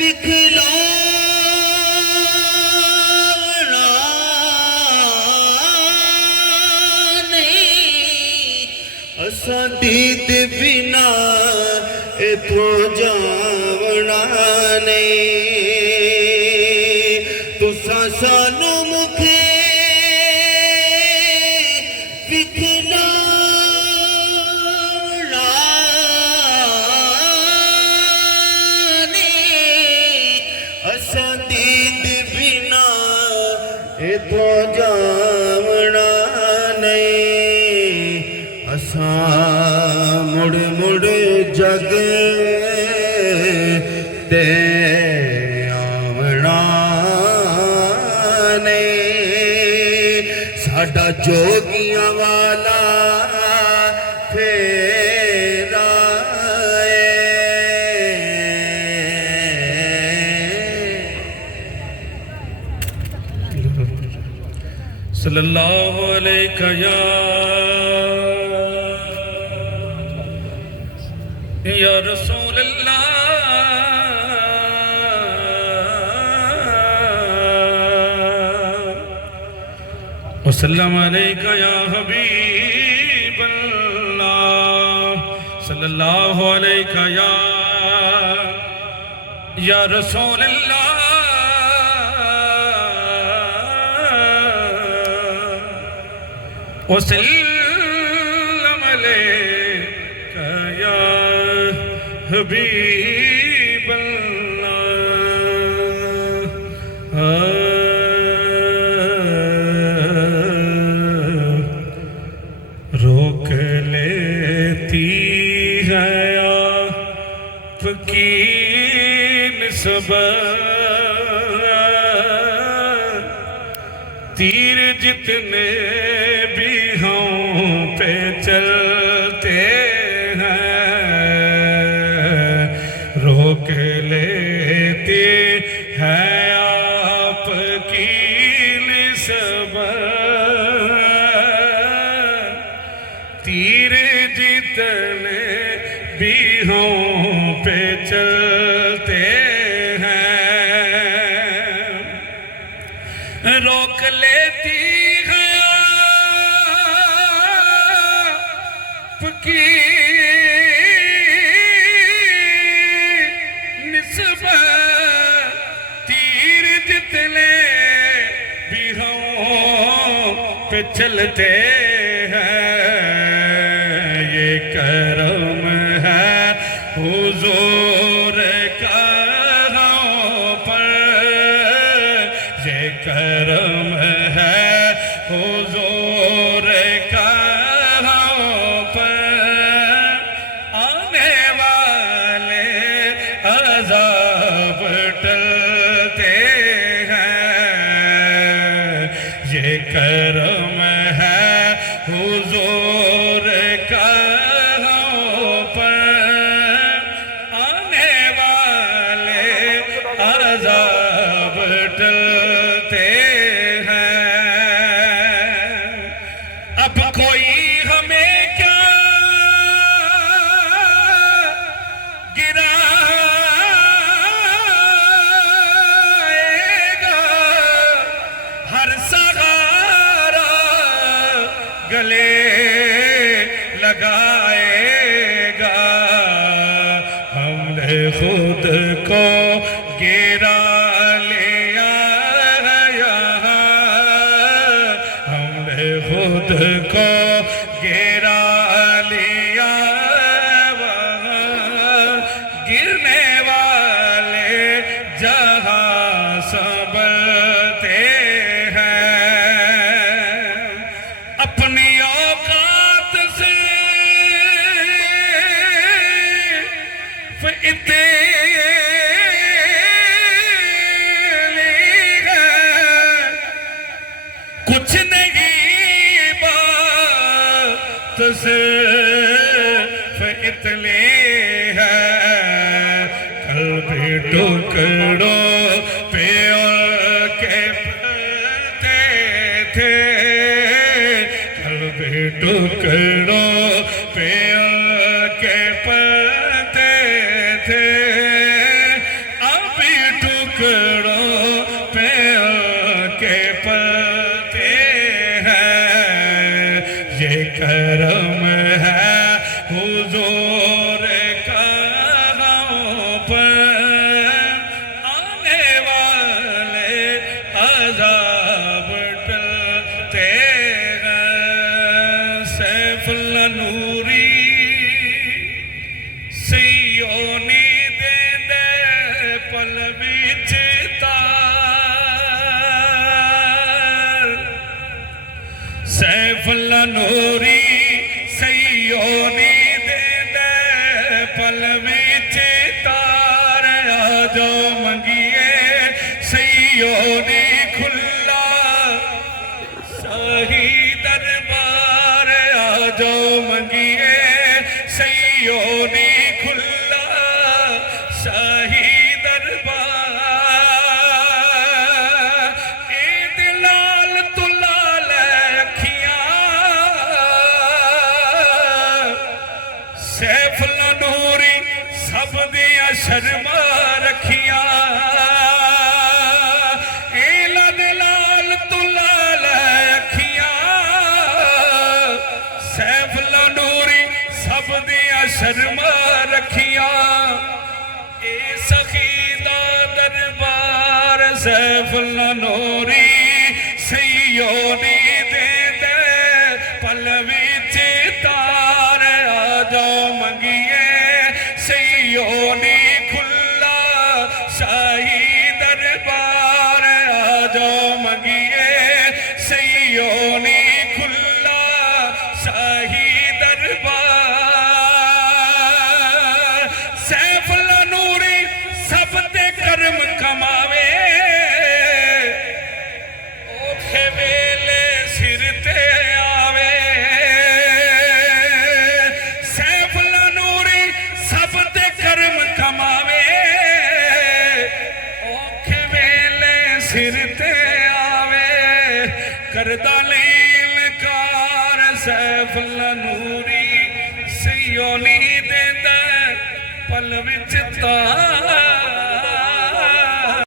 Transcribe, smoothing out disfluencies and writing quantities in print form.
विखलाना नहीं असा दीद बिना इथो जावना नहीं तुसा सानू मुखे तो जावना नहीं असा मुड़ मुड़ जग दे आवना नहीं साडा जोगियां वाला फेरा सल्लल्लाहु अलैका या रसूल अल्लाह वसल्लम अलैका या हबीब अल्लाह सल्लल्लाहु अलैका या रसूल अल्लाह वसल्लम अलैका या हबीब अल्लाह रोक लेती है आपकी निस्बत तीर जितने भी पे चलते हैं रोक लेती है आपकी निस्बत तीर जितने भी पे चलते हैं रोक लेती की निस्बत तीर जितने भी हों पे चलते हैं ये करम है हुजूर का हम पर ये करम है हुजूर का ये करम है हुजूर का हम पर आने वाले अज़ाब टलते हैं अब कोई हमें क्या गिराएगा हर गले लगाएगा हमने खुद को गिरा लिया यहाँ हमने खुद को गिरा लिया वहाँ गिरने वाले जहाँ संभलते अपनी औकात से कुछ नहीं बात सिर्फ इतनी है कल भी टुकड़ों पे के पलते थे टुकड़ों पे के पलते थे अभी पल विच तार सैफुल्ला नूरी सैयोनी दे दे पल विच तार आजो मंगिए सैयोनी खुला शाही दरबार आजो मंगिए सैयोनी खुला शाही दरबार ए दिलाल तुलाल अखियां सैफुल्ला नूरी सब दिया शर्मा रखियां ए दिलाल तुलाल अखियां सैफुल्ला नूरी सब दिया शर्मा रखियां ए सखी दा दरबार सैफुल्ला नूरी सैयोनी दे दे पल विच तार आजो मंगिए सैयोनी खुला शाही दरबार आजो मंगिए सैयोनी खुला शाही दरबार सैफुल्ला नूरी सब ते कर्म कमावे औखे वेले सिर ते आवे सैफुल्ला नूरी सब ते कर्म कमावे औखे वेले सिर ते आवे करदा नहीं इनकार सैफुल्ला नूरी सैयोनी देंदा पल विच तार